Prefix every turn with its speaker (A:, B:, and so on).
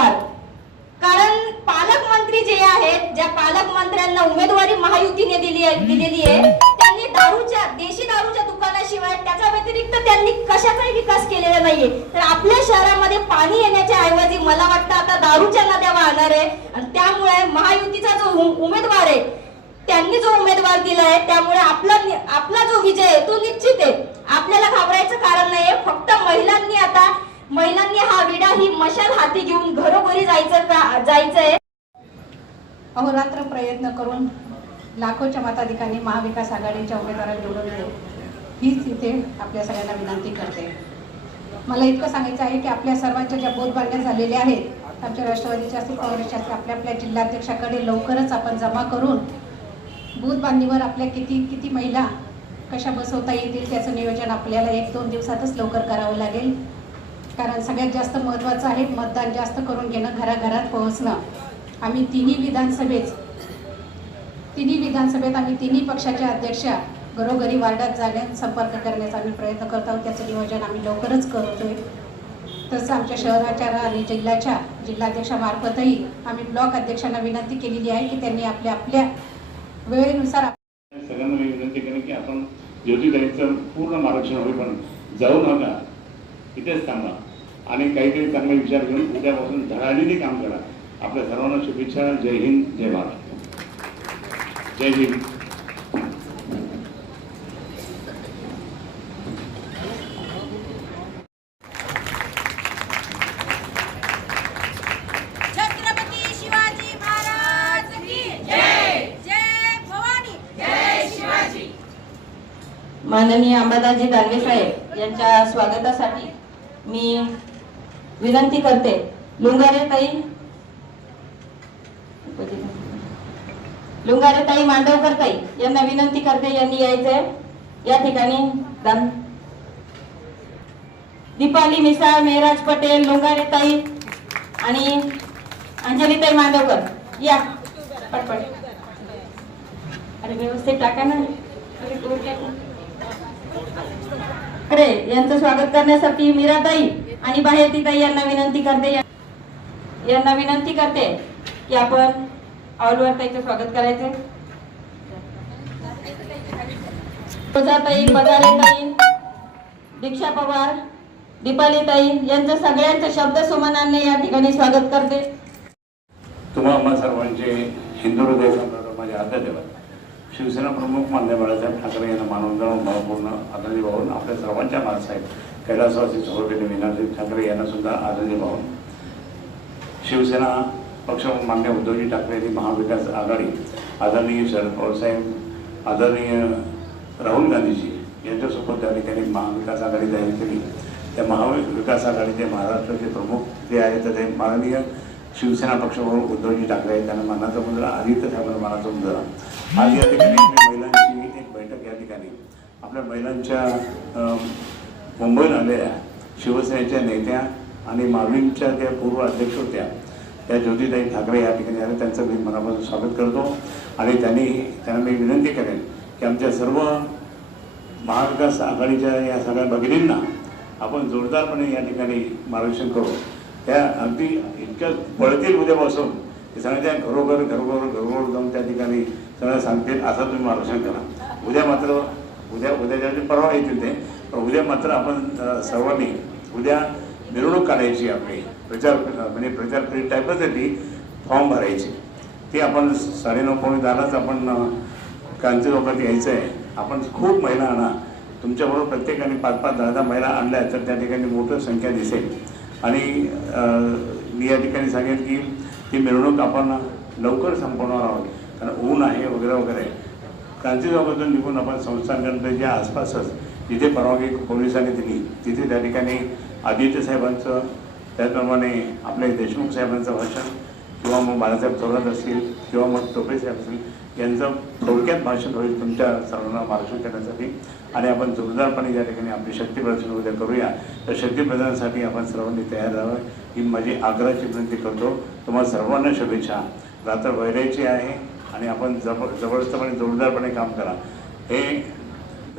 A: धन्यवाद कारण पालकमंत्री जे आहेत ज्या पालकमंत्र्यांना उमेदवारी महायुतीने दिली दिलेली आहे त्यांनी दारूच्या देशी दारूच्या दुकानाशिवाय त्याच्या व्यतिरिक्त त्यांनी कशाचाही विकास केलेला नाहीये. तर आपल्या शहरामध्ये पाणी येण्याच्या ऐवजी मला वाटतं आता दारूच्या नद्या वाहणार आहे. आणि त्यामुळे महायुतीचा जो उमेदवार आहे त्यांनी जो उमेदवार दिला आहे त्यामुळे आपला आपला जो विजय आहे तो निश्चित आहे. आपल्याला घाबरायचं कारण नाहीये. फक्त महिलांनी आता महिलांनी हा विडा ही मशाल हाती घेऊन घरोघरी जायचं का जायचंय?
B: अहोरात्र प्रयत्न करून लाखोच्या मताधिकांनी महाविकास आघाडीच्या उमेदवाराला निवडून दिले. हीच इथे आपल्या सगळ्यांना विनंती करते. मला इतकं सांगायचं आहे की आपल्या सर्वांच्या ज्या बोधबांध्या झालेल्या आहेत आमच्या राष्ट्रवादीच्या असतील काँग्रेसच्या असतील आपल्या आपल्या जिल्हाध्यक्षाकडे लवकरच आपण जमा करून बूथ बांधणीवर आपल्या किती किती महिला कशा बसवता येतील त्याचं नियोजन आपल्याला एक दोन दिवसातच लवकर करावं लागेल. कारण सगळ्यात जास्त महत्त्वाचं आहे मतदान जास्त करून घेणं घराघरात पोहोचणं. आम्ही तिन्ही विधानसभेत तिन्ही विधानसभेत आम्ही तिन्ही पक्षाच्या अध्यक्षा घरोघरी वार्डात जाण्या संपर्क करण्याचा आम्ही प्रयत्न करत आहोत. त्याचं नियोजन आम्ही लवकरच करतोय. तसं आमच्या शहराच्या आणि जिल्ह्याच्या जिल्हाध्यक्षामार्फतही आम्ही ब्लॉक अध्यक्षांना विनंती केलेली आहे की त्यांनी आपल्या आपल्या वेळेनुसार
C: सगळ्यांना मी विनंती करेन की आपण ज्योतिताईचं पूर्ण मार्गदर्शन होईपर्यंत जाऊ नका. इथेच थांबा. आणि काहीतरी चांगले विचार घेऊन उद्यापासून धडाडीने काम करा. आपल्या सर्वांना शुभेच्छा. जय हिंद जय महाराष्ट्र जय हिंद.
D: छत्रपती शिवाजी महाराज की जय. जय भवानी. जय शिवाजी.
A: माननीय अंबादासजी दानवे साहेब यांच्या स्वागतासाठी मी विनंती करते. लुंगारे ताई. लुंगारे ताई मांडवकर ताई यांना विनंती करते यांनी यायचंय. या ठिकाणी दीपाली मिसाळ मेहराज पटेल लुंगारे ताई आणि अंजलीताई मांडवकर. या. पटपट. अरे व्यवस्थित टाका ना. अरे यांचं स्वागत करण्यासाठी मीराताई. आणि बाहेरतीताई यांना विनंती करते यांना विनंती करते की आपण ताईचं स्वागत करायचे. ताई दीक्षा पवार दीपालीताई यांचं सगळ्यांचं शब्द सुमनांनी या ठिकाणी स्वागत करते.
C: तुम्हा आम्हा सर्वांचे हिंदू हृदय माझे आद्य देवा शिवसेना प्रमुख मान्य बाळासाहेब ठाकरे यांना मानवंदन भावपूर्ण आदरणी भाऊन आपल्या सर्वांच्या माणसाहेब कैलासवासी सहोदरी विनाजी ठाकरे यांना सुद्धा आदरणी भावून शिवसेना पक्ष मान्य उद्धवजी ठाकरे यांनी महाविकास आघाडी आदरणीय शरद पवारसाहेब आदरणीय राहुल गांधीजी यांच्यासोबत त्या ठिकाणी महाविकास आघाडी जाहीर केली. त्या महाविकास आघाडीचे महाराष्ट्राचे प्रमुख जे आहेत ते माननीय शिवसेना पक्षप्रमुख उद्धवजी ठाकरे आहेत. त्यांना मानाचा मुद्रा आदित्य ठाकरे मानाचा मुद्रा. आज या ठिकाणी महिलांची एक बैठक या ठिकाणी. आपल्या महिलांच्या मुंबईहून आलेल्या शिवसेनेच्या नेत्या आणि माविनच्या ज्या पूर्व अध्यक्ष होत्या. त्या ज्योतिताई ठाकरे या ठिकाणी आले. त्यांचं मी मनापासून स्वागत करतो. आणि त्यांनी त्यांना मी विनंती करेन की आमच्या सर्व महाविकास आघाडीच्या या सगळ्या भगिनींना आपण जोरदारपणे या ठिकाणी मार्गदर्शन करू. त्या अगदी इतक्या पळतील उद्यापासून की सगळ्यांच्या घरोघर घरोघर घरोघर जाऊन त्या ठिकाणी सगळ्या सांगतील असं तुम्ही मार्गदर्शन करा. उद्या मात्र उद्या उद्याच्या परवा येतील ते पण उद्या मात्र आपण सर्वांनी उद्या मिरवणूक काढायची आपली. प्रचार म्हणजे प्रचार फेरी टाईपच आहे ती फॉर्म भरायची. ती आपण साडेनऊ पावणे दहालाच आपण अ, क्रांती यायचं आहे आपण खूप महिला आणा. तुमच्याबरोबर प्रत्येकाने पाच पाच दहा दहा महिला आणल्या तर त्या ठिकाणी मोठं संख्या दिसेल. आणि मी या ठिकाणी सांगेन की ती मिरवणूक आपण लवकर संपवणार आहोत. कारण ऊन आहे वगैरे वगैरे. क्रांती चौकातून निघून आपण संस्थानच्या आसपासच जिथे परवानगी पोलिसांनी दिली. तिथे त्या ठिकाणी आदित्य साहेबांचं त्याचप्रमाणे आपले देशमुख साहेबांचं भाषण किंवा मग बाळासाहेब थोरात असतील किंवा मग टोपे साहेब असतील यांचं थोडक्यात भाषण होईल तुमच्या सर्वांना मार्गदर्शन करण्यासाठी. आणि आपण जोरदारपणे या ठिकाणी आपली शक्ती प्रदर्शन उद्या करूया तर शक्ती प्रदर्शनासाठी आपण सर्वांनी तयार राहावं. ही माझी आग्रहाची विनंती करतो. तुम्हाला सर्वांना शुभेच्छा. रात्र वैरायची आहे आणि आपण जब जबरदस्तपणे जोरदारपणे काम करा. हे